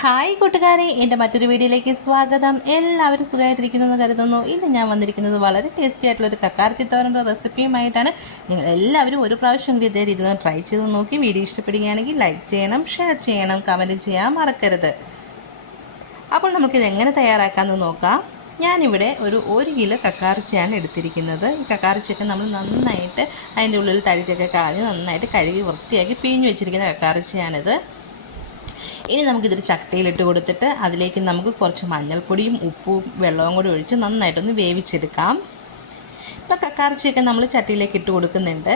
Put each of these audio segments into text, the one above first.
Hi കൂട്ടുകാരെ എന്റെ മറ്റൊരു വീഡിയോയിലേക്ക് സ്വാഗതം. എല്ലാവരും സുഖമായിട്ടിരിക്കുന്നു എന്ന് കരുതുന്നു. ഇന്ന് ഞാൻ വന്നിരിക്കുന്നത് വളരെ ടേസ്റ്റി ആയിട്ടുള്ള ഒരു കക്കാർത്തി തോരന്റെ റെസിപ്പിയുമായിട്ടാണ് നിങ്ങൾ എല്ലാവരും ഒരു പ്രാവശ്യം കൂടി ഇതേ രീതിയിൽ ട്രൈ ചെയ്ത് നോക്കി വീഡിയോ ഇഷ്ടപ്പെടുകയാണെങ്കിൽ ലൈക്ക് ചെയ്യണം ഷെയർ ചെയ്യണം കമന്റ് ചെയ്യാൻ മറക്കരുത്. അപ്പോൾ നമുക്കിത് എങ്ങനെ തയ്യാറാക്കാമെന്ന് നോക്കാം. ഞാനിവിടെ ഒരു ഒരു കിലോ കക്കാർച്ചയാണ് എടുത്തിരിക്കുന്നത്. ഈ കക്കാർച്ചയൊക്കെ നമ്മൾ നന്നായിട്ട് അതിന്റെ ഉള്ളിൽ തഴുക്കൊക്കെ കളഞ്ഞ് നന്നായിട്ട് കഴുകി വൃത്തിയാക്കി പിഴിഞ്ഞ് വെച്ചിരിക്കുന്ന കക്കാർച്ചയാണിത്. ഇനി നമുക്കിതൊരു ചക്കയിലിട്ട് കൊടുത്തിട്ട് അതിലേക്ക് നമുക്ക് കുറച്ച് മഞ്ഞൾപ്പൊടിയും ഉപ്പും വെള്ളവും കൂടി ഒഴിച്ച് നന്നായിട്ടൊന്ന് വേവിച്ചെടുക്കാം. ഇപ്പോൾ കക്കാർച്ചിയൊക്കെ നമ്മൾ ചട്ടിയിലേക്ക് ഇട്ട് കൊടുക്കുന്നുണ്ട്.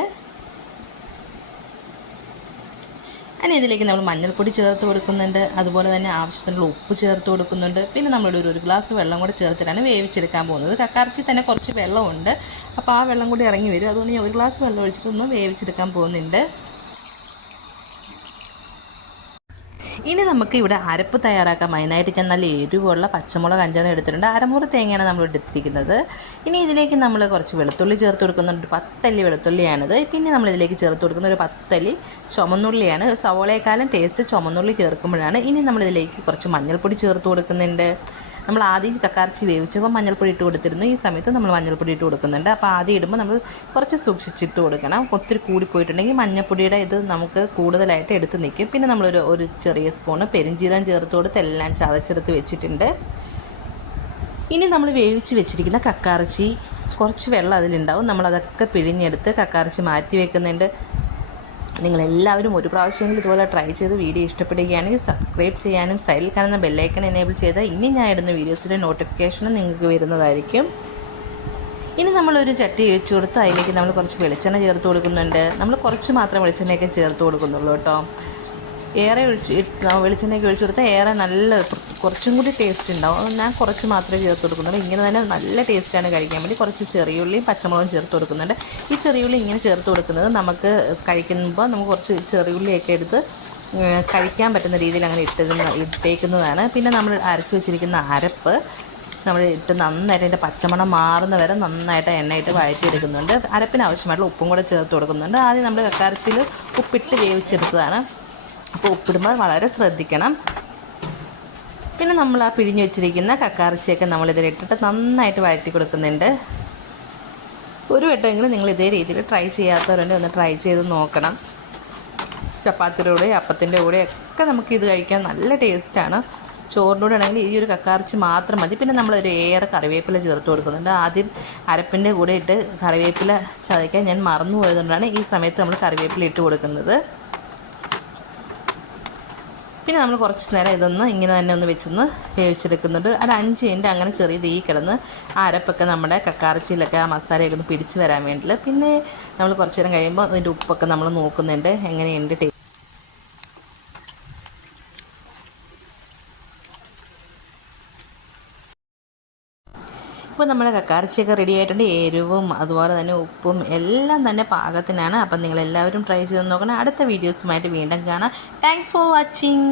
അങ്ങനെ ഇതിലേക്ക് നമ്മൾ മഞ്ഞൾപ്പൊടി ചേർത്ത് കൊടുക്കുന്നുണ്ട്. അതുപോലെ തന്നെ ആവശ്യത്തിനുള്ള ഉപ്പ് ചേർത്ത് കൊടുക്കുന്നുണ്ട്. പിന്നെ നമ്മളിവിടെ ഒരു ഒരു ഗ്ലാസ് വെള്ളം കൂടെ ചേർത്തിട്ടാണ് വേവിച്ചെടുക്കാൻ പോകുന്നത്. കക്കാർച്ചി തന്നെ കുറച്ച് വെള്ളമുണ്ട്. അപ്പോൾ ആ വെള്ളം കൂടി ഇറങ്ങി വരും. അതുകൊണ്ട് ഞാൻ ഒരു ഗ്ലാസ് വെള്ളം ഒഴിച്ചിട്ടൊന്ന് വേവിച്ചെടുക്കാൻ പോകുന്നുണ്ട്. ഇനി നമുക്ക് ഇവിടെ അരപ്പ് തയ്യാറാക്കാം അതിനായിട്ട് ഞാൻ നല്ല എരിവുള്ള പച്ചമുളക് അഞ്ചെണ്ണം എടുത്തിട്ടുണ്ട്. അരമുറി തേങ്ങയാണ് നമ്മൾ എടുത്തിരിക്കുന്നത്. ഇനി ഇതിലേക്ക് നമ്മൾ കുറച്ച് വെളുത്തുള്ളി ചേർത്ത് കൊടുക്കുന്നുണ്ട്. പത്തല്ലി വെളുത്തുള്ളിയാണിത്. പിന്നെ നമ്മൾ ഇതിലേക്ക് ചേർത്ത് കൊടുക്കുന്ന ഒരു പത്തല്ലി ചുമന്നുള്ളിയാണ്. സവോളയെക്കാളും ടേസ്റ്റ് ചുമന്നുള്ളി ചേർക്കുമ്പോഴാണ് ഇനി നമ്മളിതിലേക്ക് കുറച്ച് മഞ്ഞൾപ്പൊടി ചേർത്ത് കൊടുക്കുന്നുണ്ട്. നമ്മൾ ആദ്യം കക്കാർച്ചി വേവിച്ചപ്പോൾ മഞ്ഞൾപ്പൊടി ഇട്ട് കൊടുത്തിരുന്നു. ഈ സമയത്ത് നമ്മൾ മഞ്ഞൾപ്പൊടി ഇട്ട് കൊടുക്കുന്നുണ്ട്. അപ്പോൾ ആദ്യം ഇടുമ്പോൾ നമ്മൾ കുറച്ച് സൂക്ഷിച്ചിട്ട് കൊടുക്കണം. ഒത്തിരി കൂടിപ്പോയിട്ടുണ്ടെങ്കിൽ മഞ്ഞൾപ്പൊടിയുടെ ഇത് നമുക്ക് കൂടുതലായിട്ട് എടുത്ത് നിൽക്കും. പിന്നെ നമ്മളൊരു ഒരു ചെറിയ സ്പൂണ് പെരിഞ്ചീരം ചേർത്ത് കൊടുത്ത് എല്ലാം ചതച്ചെടുത്ത് വെച്ചിട്ടുണ്ട്. ഇനി നമ്മൾ വേവിച്ച് വെച്ചിരിക്കുന്ന കക്കാർച്ചി കുറച്ച് വെള്ളം അതിലുണ്ടാവും. നമ്മളതൊക്കെ പിഴിഞ്ഞെടുത്ത് കക്കാർച്ചി മാറ്റി വെക്കുന്നുണ്ട്. നിങ്ങളെല്ലാവരും ഒരു പ്രാവശ്യമെങ്കിലും ഇതുപോലെ ട്രൈ ചെയ്ത് വീഡിയോ ഇഷ്ടപ്പെടുകയാണെങ്കിൽ സബ്സ്ക്രൈബ് ചെയ്യാനും സൈഡിൽ കാണുന്ന ബെല്ലൈക്കൺ എനേബിൾ ചെയ്താൽ ഇനി ഞാൻ ഇടുന്ന വീഡിയോസിന്റെ നോട്ടിഫിക്കേഷനും നിങ്ങൾക്ക് വരുന്നതായിരിക്കും. ഇനി നമ്മളൊരു ചട്ടി ഒഴിച്ച് കൊടുത്ത് അതിലേക്ക് നമ്മൾ കുറച്ച് വെളിച്ചെണ്ണ ചേർത്ത് കൊടുക്കുന്നുണ്ട്. നമ്മൾ കുറച്ച് മാത്രം വെളിച്ചെണ്ണയൊക്കെ ചേർത്ത് കൊടുക്കുന്നുള്ളൂ കേട്ടോ. ഏറെ ഒഴിച്ച് വെളിച്ചെണ്ണയൊക്കെ ഒഴിച്ച് കൊടുത്താൽ ഏറെ നല്ല കുറച്ചും കൂടി ടേസ്റ്റ് ഉണ്ടാവും. ഞാൻ കുറച്ച് മാത്രമേ ചേർത്ത് കൊടുക്കുന്നുള്ളൂ. ഇങ്ങനെ തന്നെ നല്ല ടേസ്റ്റാണ് കഴിക്കാൻ വേണ്ടി കുറച്ച് ചെറിയുള്ളിയും പച്ചമുളകും ചേർത്ത് കൊടുക്കുന്നുണ്ട്. ഈ ചെറിയുള്ളി ഇങ്ങനെ ചേർത്ത് കൊടുക്കുന്നത് നമുക്ക് കഴിക്കുമ്പോൾ നമുക്ക് കുറച്ച് ചെറിയുള്ളിയൊക്കെ എടുത്ത് കഴിക്കാൻ പറ്റുന്ന രീതിയിൽ അങ്ങനെ ഇട്ടിരുന്ന ഇട്ടേക്കുന്നതാണ്. പിന്നെ നമ്മൾ അരച്ച് വെച്ചിരിക്കുന്ന അരപ്പ് നമ്മൾ ഇട്ട് നന്നായിട്ട് അതിന്റെ പച്ചമണം മാറുന്ന വരെ നന്നായിട്ട് എണ്ണയിട്ട് വഴറ്റിയെടുക്കുന്നുണ്ട്. അരപ്പിന് ആവശ്യമായിട്ടുള്ള ഉപ്പും കൂടെ ചേർത്ത് കൊടുക്കുന്നുണ്ട്. ആദ്യം നമ്മൾ കക്കാരച്ചിൽ ഉപ്പിട്ട് വേവിച്ചെടുത്തതാണ്. അപ്പോൾ ഉപ്പിടുമ്പോൾ വളരെ ശ്രദ്ധിക്കണം. പിന്നെ നമ്മൾ ആ പിഴിഞ്ഞ് വെച്ചിരിക്കുന്ന കക്കാറച്ചിയൊക്കെ നമ്മൾ ഇതിലിട്ടിട്ട് നന്നായിട്ട് വഴറ്റി കൊടുക്കുന്നുണ്ട്. ഒരു വട്ടമെങ്കിലും നിങ്ങൾ ഇതേ രീതിയിൽ ട്രൈ ചെയ്യാത്തവരുണ്ട് ഒന്ന് ട്രൈ ചെയ്ത് നോക്കണം. ചപ്പാത്തിയുടെ അപ്പത്തിന്റെ കൂടെ ഒക്കെ നമുക്ക് ഇത് കഴിക്കാൻ നല്ല ടേസ്റ്റാണ്. ചോറിനൂടെ ആണെങ്കിൽ ഈ ഒരു കക്കാർച്ചി മാത്രം മതി. പിന്നെ നമ്മളൊരു ഏറെ കറിവേപ്പില ചേർത്ത് കൊടുക്കുന്നുണ്ട്. ആദ്യം അരപ്പിന്റെ കൂടെ ഇട്ട് കറിവേപ്പില ചതയ്ക്കാൻ ഞാൻ മറന്നു പോയതുകൊണ്ടാണ് ഈ സമയത്ത് നമ്മൾ കറിവേപ്പില ഇട്ട് കൊടുക്കുന്നത്. പിന്നെ നമ്മൾ കുറച്ച് നേരം ഇതൊന്ന് ഇങ്ങനെ തന്നെ ഒന്ന് വെച്ചൊന്ന് വേവിച്ചെടുക്കുന്നുണ്ട്. ഒരു അഞ്ച് മിനിറ്റ് അങ്ങനെ ചെറിയ തീ കിടന്ന് ആ അരപ്പൊക്കെ നമ്മുടെ കക്കാറച്ചിയിലൊക്കെ ആ മസാലയൊക്കെ ഒന്ന് പിടിച്ച് വരാൻ വേണ്ടിയിട്ട്. പിന്നെ നമ്മൾ കുറച്ച് നേരം കഴിയുമ്പോൾ അതിന്റെ ഉപ്പൊക്കെ നമ്മൾ നോക്കുന്നുണ്ട്. എങ്ങനെയുണ്ട് ഇപ്പോൾ നമ്മുടെ കക്കാർച്ചിയൊക്കെ റെഡി ആയിട്ടുണ്ട്. എരിവും അതുപോലെ തന്നെ ഉപ്പും എല്ലാം തന്നെ പാകത്തിനാണ്. അപ്പം നിങ്ങളെല്ലാവരും ട്രൈ ചെയ്ത് നോക്കണം. അടുത്ത വീഡിയോസുമായിട്ട് വീണ്ടും കാണാം. Thanks for watching